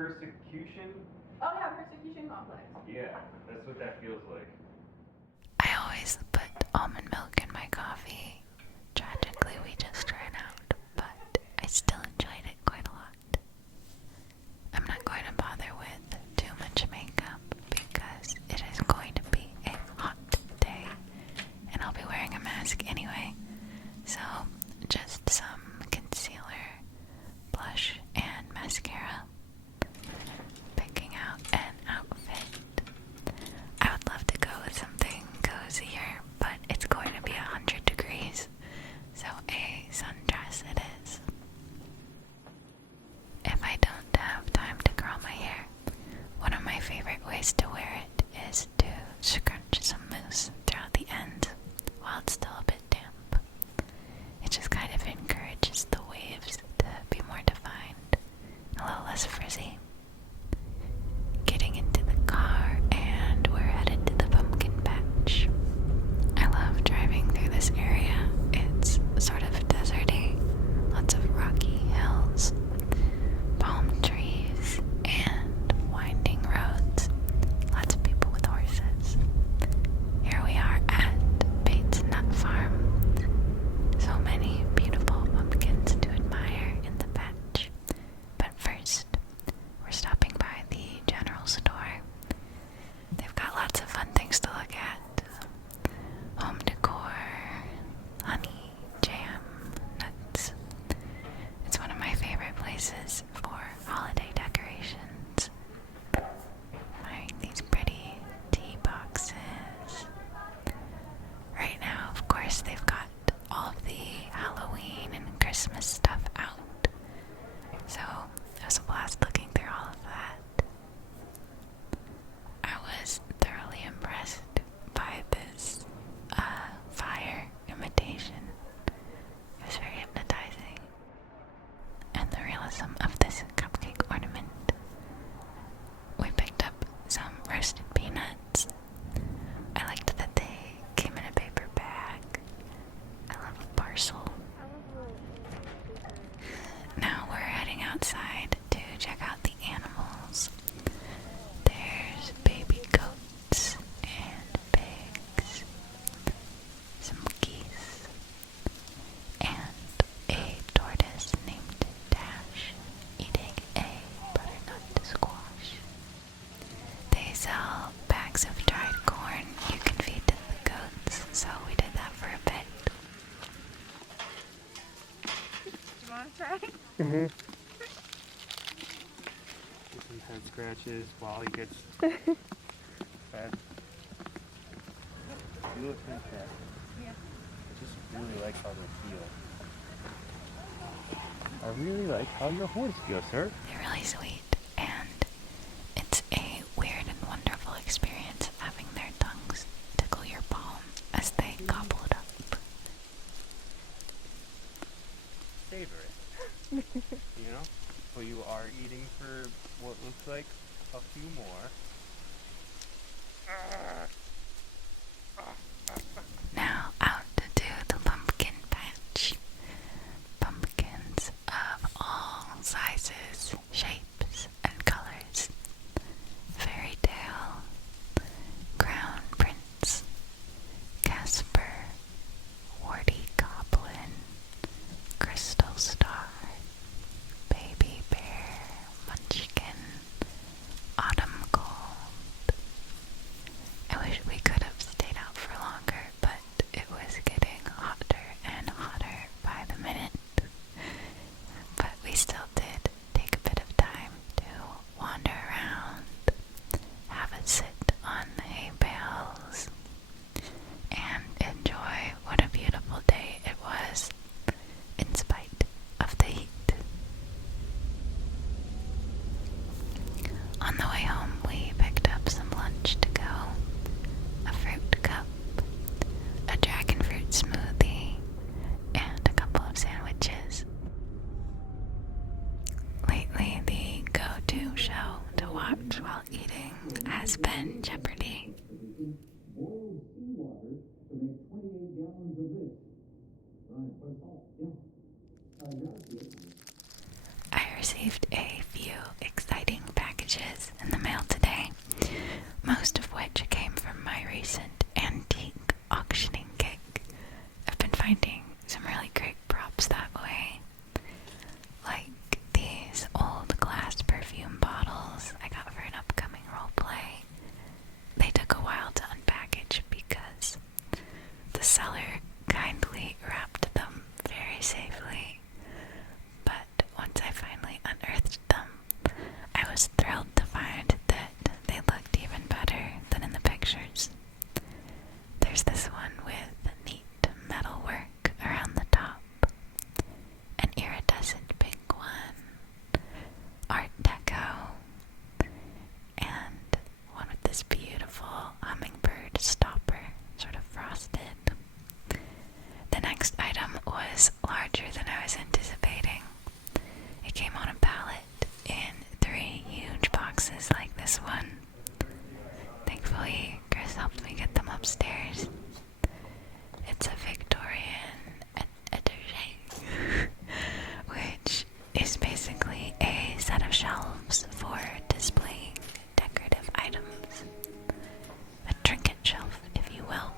persecution? Oh yeah, persecution complex. Yeah, that's what that feels like. I always put almond milk in my coffee. Tragically, we just ran out, but I still enjoyed it quite a lot. I'm not going to bother with too much makeup because it is going to be a hot day and I'll be wearing a mask anyway. So, just some concealer, blush, and mascara. Picking out an outfit. I would love to go with something cozier, but it's going to be 100 degrees, so a sundress it is. If I don't have time to curl my hair, one of my favorite ways to wear it is to scrunch some mousse throughout the ends while it's still a bit damp. It just kind of encourages the waves to be more defined, a little less frizzy. Getting into the car and we're headed to the pumpkin patch. I love driving through this area. It's sort of deserty, lots of rocky hills, palm trees, and winding roads. Lots of people with horses. Here we are at Bates Nut Farm. So many beautiful pumpkins to admire in the patch. But first, we're stopping by the general store. They've got lots of fun things to look at. Home decor, honey, jam, nuts. It's one of my favorite places for holiday decorations. These pretty tea boxes. Right now, of course, they've got all of the Halloween and Christmas stuff out. So, it was a blast looking through all of that. I was thoroughly impressed by this fire imitation. It was very hypnotizing. And the realism of this cupcake ornament. We picked up some roasted peanuts. I liked that they came in a paper bag. I love a parcel. Now we're heading outside to check out the animals. There's baby goats and pigs, some geese, and a tortoise named Dash eating a butternut squash. They sell bags of dried corn you can feed to the goats, so we did that for a bit. Do you want to try? Mm-hmm. Some head scratches while he gets fed. You look fantastic. Yeah. I just really like how they feel. I really like how your horse feels, sir. They're really sweet, and it's a weird and wonderful experience having their tongues tickle your palm as they gobble it up. Savor it. You know? So you are eating for what looks like a few more. Now out to the pumpkin patch. Pumpkins of all sizes, shapes, and colors. Fairy tale, crown prince, Casper, warty goblin, crystal star, baby bear, munchkin, autumn gold. I wish finding some really great props that way. Like these old glass perfume bottles I got for an upcoming roleplay. They took a while to unpackage because the seller kindly wrapped them very safely. But once I finally unearthed them, I was thrilled to find that they looked even better than in the pictures. There's this one with neat metal work around the top, an iridescent pink one, Art Deco, and one with this beautiful hummingbird stopper, sort of frosted. The next item was larger than I was anticipating. It came on a pallet in 3 huge boxes like this one. Thankfully, Chris helped me get them upstairs. It's a Victorian etagere, which is basically a set of shelves for displaying decorative items. A trinket shelf, if you will.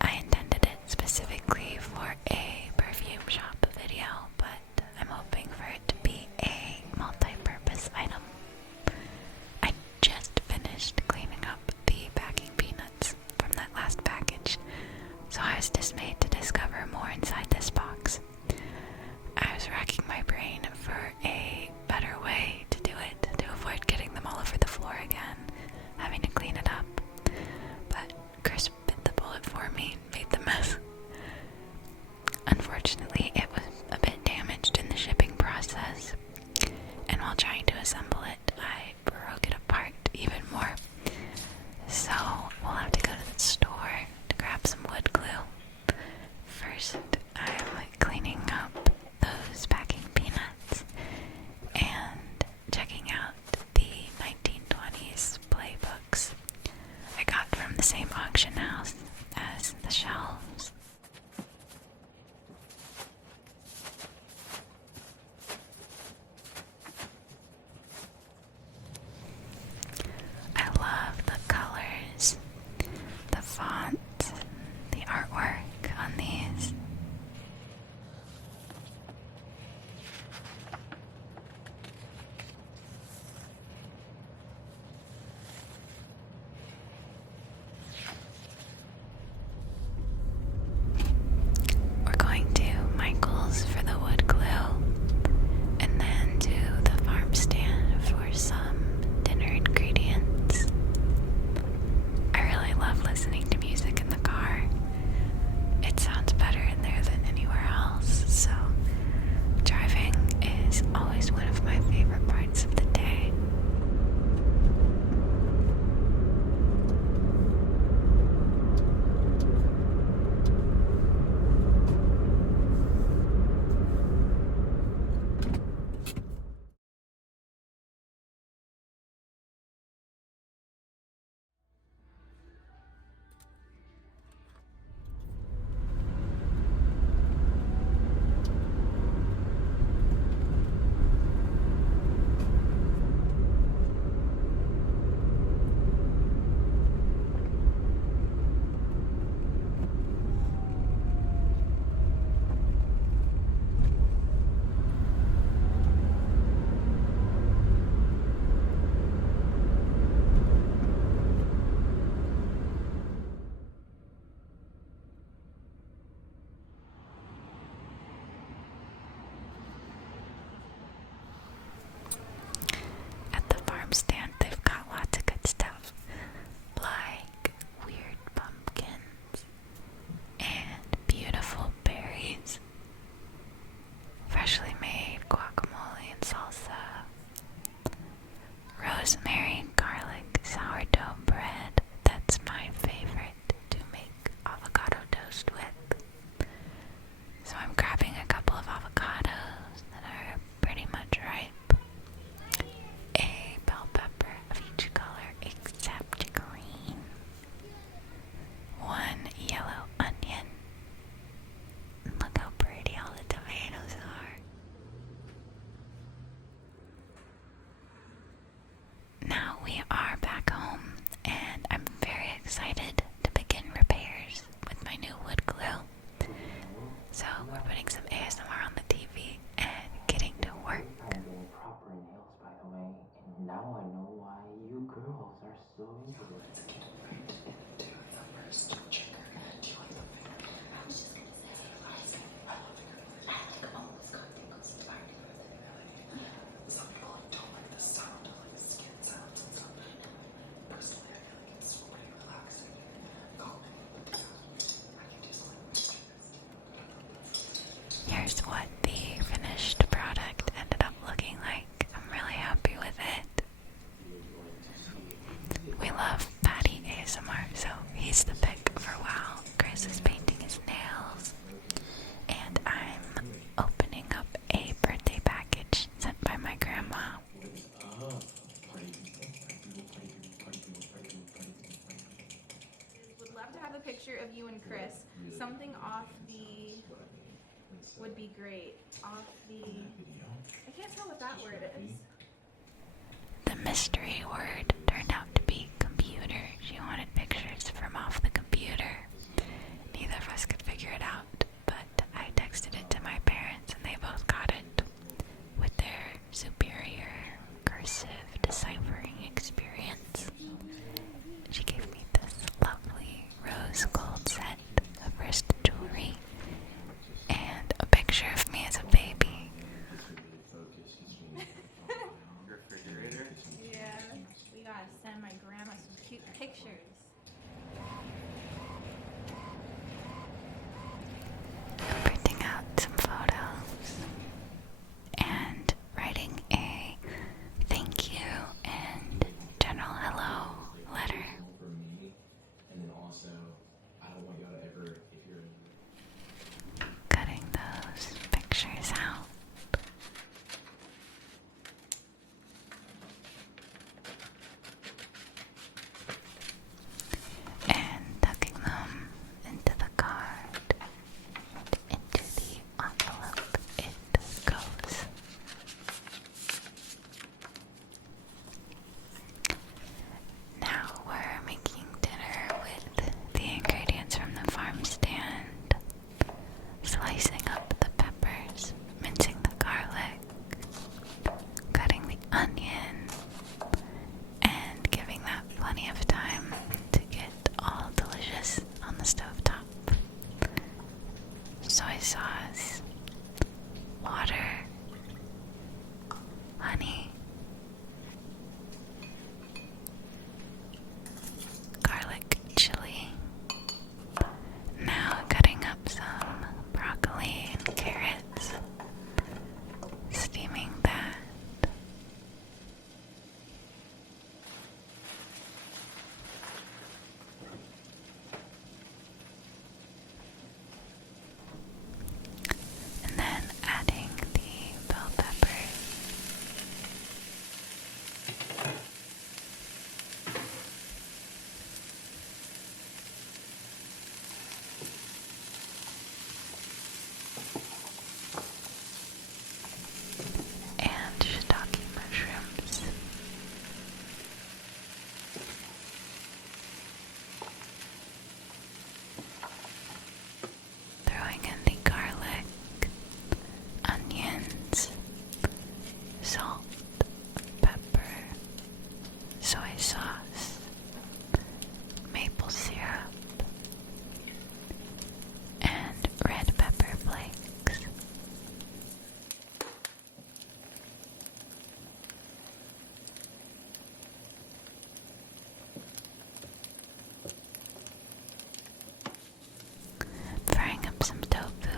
I intended it specifically for a perfume shop video, but I'm hoping for it to be a multi-purpose item. I just finished cleaning up the packing peanuts from that last package, so I was dismayed to discover more inside this box. I was racking my brain for a better way to do it, to avoid getting them all over the floor again, having to clean it up. But Chris bit the bullet for me and made the mess. Unfortunately, it was a bit damaged in the shipping process, and while trying to assemble it, I broke it apart even more. So we'll have to go to the store to grab some wood glue. First, I'm cleaning up those packing peanuts and checking out the 1920s playbooks I got from the same auction house as the shelves. Here's what the finished product ended up looking like. I'm really happy with it. We love Patty ASMR, so he's the pick for WoW. Chris is painting his nails, and I'm opening up a birthday package sent by my grandma. Would love to have a picture of you and Chris. Something off the would be great. Off the I can't tell what that word is. The mystery word turned out to be computer. She wanted pictures from off the computer. Neither of us could figure it out, but I texted it to my parents and they both got it with their superior cursive deciphering experience. She gave me this lovely rose gold set of wrist jewelry and a picture of me as a baby. Refrigerator. Yeah. We gotta send my grandma some cute pictures. Printing out some photos and writing a thank you and general hello letter. For me, and then also, I don't want y'all to ever, if you're Cutting those pictures out. And tucking them into the card and into the envelope it goes. Now we're making dinner with the ingredients from the farm stand. Slicing up the peppers, mincing the garlic, cutting the onion, and giving that plenty of time to get all delicious on the stovetop. Soy sauce, water, honey, garlic chili. Now cutting up some broccoli and carrots, steaming that. And then adding the bell peppers. And shiitake mushrooms. Throwing in the garlic, onions, salt, pepper, soy sauce, maple syrup, and red pepper flakes. Frying up some tofu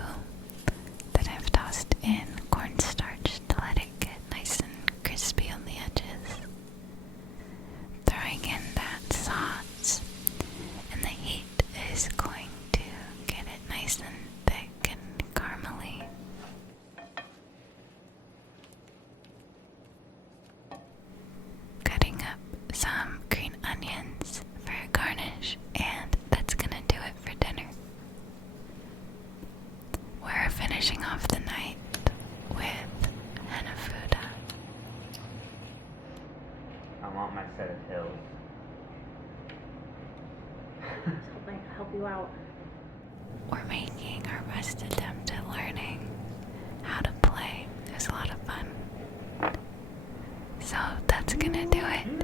that I've tossed in cornstarch to let it get nice and crispy on the edges. Throwing in that sauce, and the heat is going to get it nice and thick and caramely. Cutting up some green onions for a garnish, and that's gonna do it for dinner. We're finishing off the night with Hanafuda. I want my set of hills. Hoping to help you out. We're making our best attempt at learning how to play. It's a lot of fun. So that's gonna do it